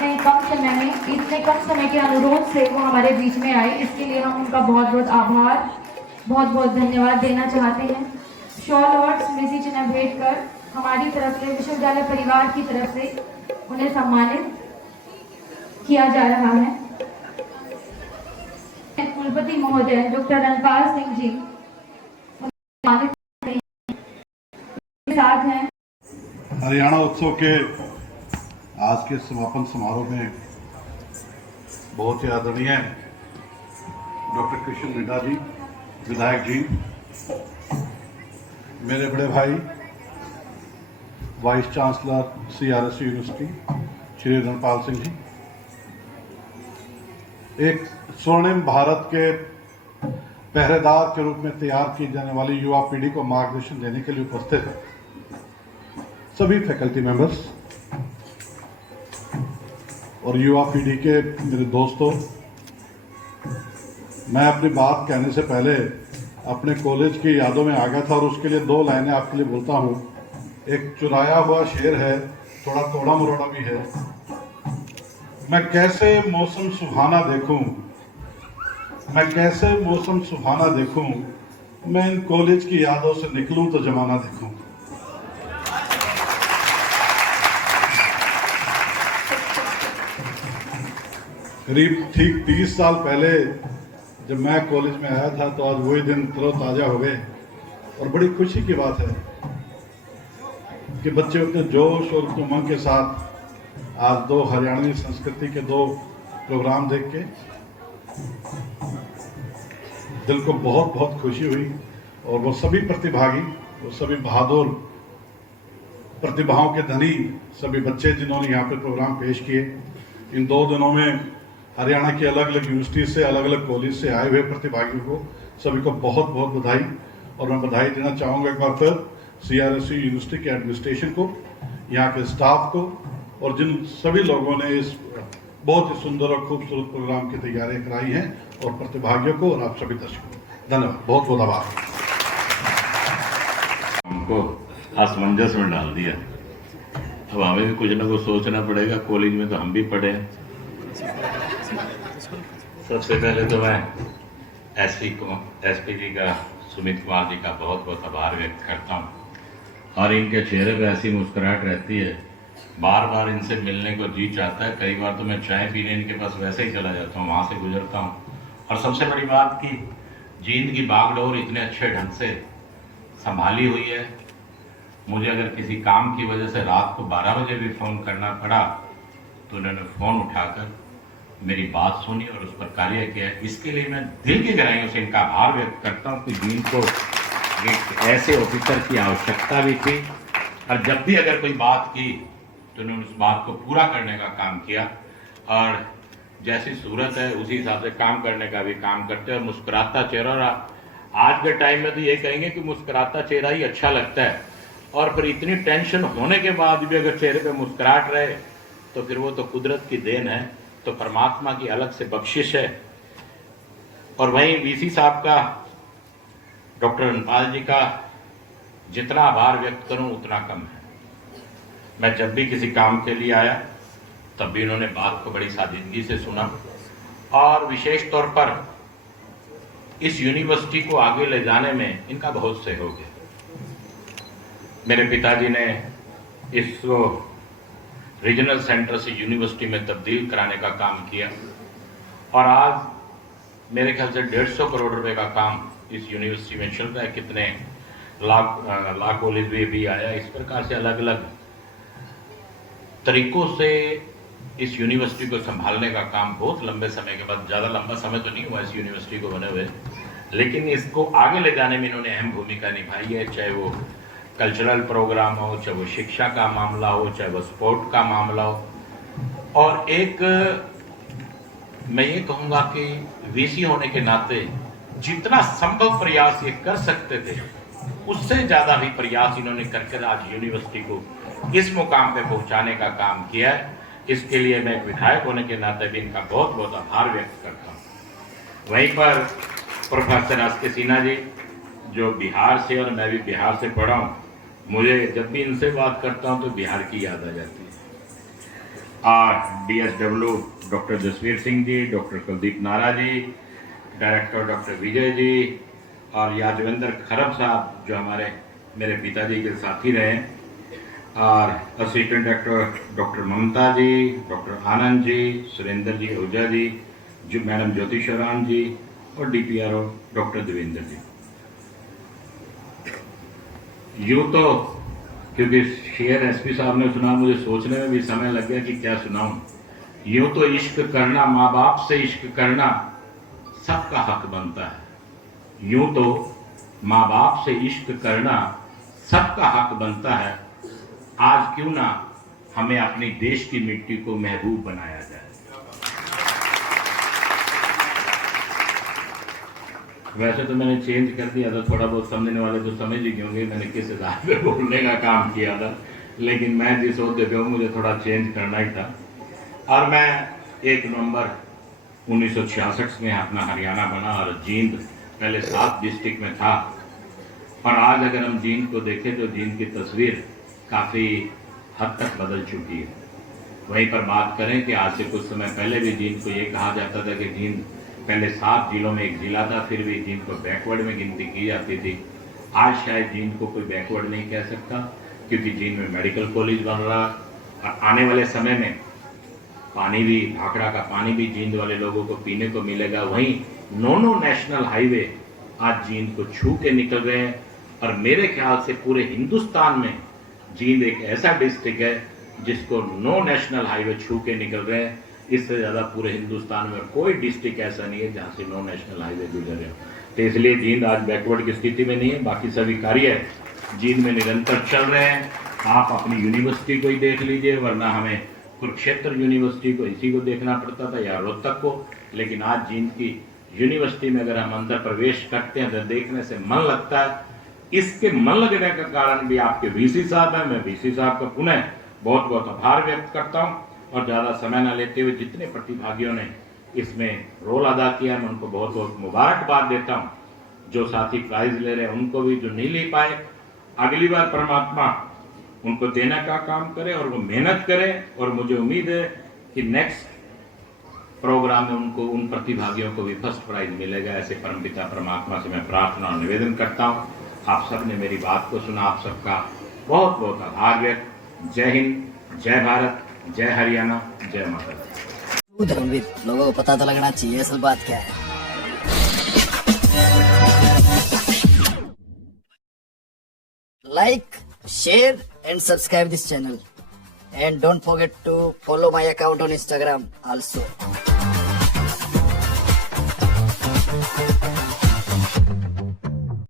इतने कम समय के अनुरोध से वो हमारे बीच में आए, इसके लिए हम उनका बहुत बहुत आभार, बहुत बहुत धन्यवाद देना चाहते हैं। शॉल और स्मृति चिन्ह भेंट कर हमारी तरफ से, विश्वविद्यालय परिवार की तरफ से उन्हें सम्मानित किया जा रहा है। कुलपति महोदय डॉक्टर रणपाल सिंह जी साथ हैं। हरियाणा उत्सव के आज के समापन समारोह में बहुत ही आदरणीय डॉक्टर कृष्ण मिड्डा जी, विधायक जी, मेरे बड़े भाई vice chancellor CRSU university Shri Ranpal Singh ji, एक स्वर्णिम भारत के पहरेदार के रूप में तैयार की जाने वाली युवा पीढ़ी को मार्गदर्शन देने के लिए उपस्थित है सभी फैकल्टी मेंबर्स और युवा पीढ़ी के मेरे दोस्तों, मैं अपनी बात कहने से पहले अपने कॉलेज की यादों में आ गया था और उसके लिए 2 लाइनें आपके लिए बोलता हूँ। एक चुराया हुआ शेर है, थोड़ा तोड़ा मरोड़ा भी है। मैं कैसे मौसम सुहाना देखूं, मैं कैसे मौसम सुहाना देखूं, मैं इन कॉलेज की यादों से निकलूं तो जमाना देखूं। करीब ठीक 30 साल पहले जब मैं कॉलेज में आया था तो आज वही दिन तरोताजा हो गए और बड़ी खुशी की बात है कि बच्चे उतने जोश और उतने उमंग के साथ आज 2 हरियाणवी संस्कृति के 2 प्रोग्राम देख के दिल को बहुत बहुत खुशी हुई। और वो सभी प्रतिभागी, वो सभी बहादुर प्रतिभाओं के धनी सभी बच्चे जिन्होंने यहाँ पे प्रोग्राम पेश किए, इन 2 दिनों में हरियाणा की अलग अलग यूनिवर्सिटी से, अलग अलग कॉलेज से आए हुए प्रतिभागियों को सभी को बहुत बहुत बधाई। और मैं बधाई देना चाहूँगा एक बार फिर CRSU यूनिवर्सिटी के एडमिनिस्ट्रेशन को, यहाँ के स्टाफ को और जिन सभी लोगों ने इस बहुत ही सुंदर और खूबसूरत प्रोग्राम की तैयारियाँ कराई हैं, और प्रतिभागियों को और आप सभी दर्शकों को धन्यवाद, बहुत बहुत आभार। हमको असमंजस में डाल दिया, अब हमें भी कुछ ना कुछ सोचना पड़ेगा। कॉलेज में तो हम भी पढ़े हैं। सबसे पहले तो मैं SP जी का, सुमित कुमार जी का बहुत बहुत आभार व्यक्त करता हूँ। और इनके चेहरे पे ऐसी मुस्कुराहट रहती है, बार बार इनसे मिलने को जी चाहता है। कई बार तो मैं चाय पीने इनके पास वैसे ही चला जाता हूँ, वहाँ से गुजरता हूँ। और सबसे बड़ी बात कि जींद की बागडोर इतने अच्छे ढंग से संभाली हुई है। मुझे अगर किसी काम की वजह से रात को 12 बजे भी फ़ोन करना पड़ा तो उन्होंने फ़ोन उठाकर मेरी बात सुनी और उस पर कार्य किया। इसके लिए मैं दिल की गहराइयों से इनका आभार व्यक्त करता हूँ कि जिनको एक ऐसे ऑफिसर की आवश्यकता भी थी, और जब भी अगर कोई बात की तो उन्होंने उस बात को पूरा करने का काम किया। और जैसी सूरत है उसी हिसाब से काम करने का भी काम करते हैं। और मुस्कुराता चेहरा, और आज के टाइम में तो ये कहेंगे कि मुस्कुराता चेहरा ही अच्छा लगता है। और फिर इतनी टेंशन होने के बाद भी अगर चेहरे पे मुस्कुराहट रहे तो फिर वो तो कुदरत की देन है, तो परमात्मा की अलग से बख्शिश है। और वहीं VC साहब का, डॉक्टर रणपाल जी का जितना आभार व्यक्त करूं उतना कम है। मैं जब भी किसी काम के लिए आया तब भी इन्होंने बात को बड़ी सादगी से सुना, और विशेष तौर पर इस यूनिवर्सिटी को आगे ले जाने में इनका बहुत सहयोग है। मेरे पिताजी ने इसको रीजनल सेंटर से यूनिवर्सिटी में तब्दील कराने का काम किया, और आज मेरे ख्याल से 150 करोड़ रुपए का काम इस यूनिवर्सिटी में चल रहा है। कितने ला कॉलेज भी आया। इस प्रकार से अलग अलग तरीकों से इस यूनिवर्सिटी को संभालने का काम बहुत लंबे समय के बाद, ज़्यादा लंबा समय तो नहीं हुआ इस यूनिवर्सिटी को बने हुए, लेकिन इसको आगे ले जाने में इन्होंने अहम भूमिका निभाई है। चाहे वो कल्चरल प्रोग्राम हो, चाहे वो शिक्षा का मामला हो, चाहे वो स्पोर्ट का मामला हो। और एक मैं ये कहूँगा कि VC होने के नाते जितना संभव प्रयास ये कर सकते थे उससे ज़्यादा भी प्रयास इन्होंने करके आज यूनिवर्सिटी को इस मुकाम पे पहुँचाने का काम किया है। इसके लिए मैं विधायक होने के नाते भी इनका बहुत बहुत आभार व्यक्त करता हूँ। वहीं पर प्रोफेसर एस.के. सिन्हा जी जो बिहार से, और मैं भी बिहार से पढ़ा हूँ, मुझे जब भी इनसे बात करता हूँ तो बिहार की याद आ जाती है। और DSW doctor Jasvir Singh ji, doctor Kuldeep नारा जी, डायरेक्टर डॉक्टर विजय जी और यादवेंद्र खरब साहब जो हमारे मेरे पिताजी के साथी रहे, और असिस्टेंट डायरेक्टर डॉक्टर ममता जी, डॉक्टर आनंद जी, सुरेंद्र जी ओझा जी, जो मैडम ज्योतिषराम जी और DPRO डॉक्टर देवेंद्र जी। यूँ तो क्योंकि शेर SP साहब ने सुना, मुझे सोचने में भी समय लग गया कि क्या सुनाऊं। यूँ तो इश्क करना, माँ बाप से इश्क करना सबका हक बनता है। यूँ तो माँ बाप से इश्क करना सबका हक बनता है। आज क्यों ना हमें अपनी देश की मिट्टी को महबूब बनाया जाए। वैसे तो मैंने चेंज कर दिया था, थोड़ा बहुत समझने वाले तो समझ ही होंगे मैंने किस हिसाब से बोलने का काम किया था, लेकिन मैं जिस ओहदे पे हूँ मुझे थोड़ा चेंज करना ही था। और मैं 1 नवंबर 1966 में अपना हरियाणा बना और जींद पहले 7 डिस्ट्रिक्ट में था, और आज अगर हम जींद को देखें तो जींद की तस्वीर काफ़ी हद तक बदल चुकी है। वहीं पर बात करें कि आज से कुछ समय पहले भी जींद को ये कहा जाता था कि जींद पहले 7 जिलों में एक जिला था, फिर भी जींद को बैकवर्ड में गिनती की जाती थी। आज शायद जींद को कोई बैकवर्ड नहीं कह सकता, क्योंकि जींद में मेडिकल कॉलेज बन रहा, और आने वाले समय में पानी भी, भाखड़ा का पानी भी जींद वाले लोगों को पीने को मिलेगा। वहीं 9 नेशनल हाईवे आज जींद को छू के निकल रहे हैं, और मेरे ख्याल से पूरे हिंदुस्तान में जींद एक ऐसा डिस्ट्रिक्ट है जिसको 9 नेशनल हाईवे छू के निकल रहे हैं। इससे ज़्यादा पूरे हिंदुस्तान में कोई डिस्ट्रिक्ट ऐसा नहीं है जहाँ से 9 नेशनल हाईवे गुजर रहे हो। तो इसलिए जींद आज बैकवर्ड की स्थिति में नहीं है। बाकी सभी कार्य जींद में निरंतर चल रहे हैं। आप अपनी यूनिवर्सिटी को ही देख लीजिए, वरना हमें कुरुक्षेत्र यूनिवर्सिटी को इसी को देखना पड़ता था या रोहतक को, लेकिन आज जींद की यूनिवर्सिटी में अगर हम अंदर प्रवेश करते हैं तो देखने से मन लगता है। इसके मन लगने का कारण भी आपके VC साहब हैं। मैं VC साहब का पुनः बहुत बहुत आभार व्यक्त करता हूँ, और ज़्यादा समय न लेते हुए जितने प्रतिभागियों ने इसमें रोल अदा किया मैं उनको बहुत बहुत मुबारकबाद देता हूँ। जो साथी प्राइज ले रहे हैं उनको भी, जो नहीं ले पाए, अगली बार परमात्मा उनको देने का काम करे और वो मेहनत करें, और मुझे उम्मीद है कि नेक्स्ट प्रोग्राम में उनको, उन प्रतिभागियों को भी फर्स्ट प्राइज मिलेगा। ऐसे परमपिता परमात्मा से मैं प्रार्थना और निवेदन करता हूँ। आप सब ने मेरी बात को सुना, आप सबका बहुत बहुत आभार व्यक्त। जय हिंद, जय भारत, जय हरियाणा, जय माता दी। धर्मवीर, लोगों को पता तो लगना चाहिए असल बात क्या है। Like, share and subscribe this channel, and don't forget to follow my account on Instagram also.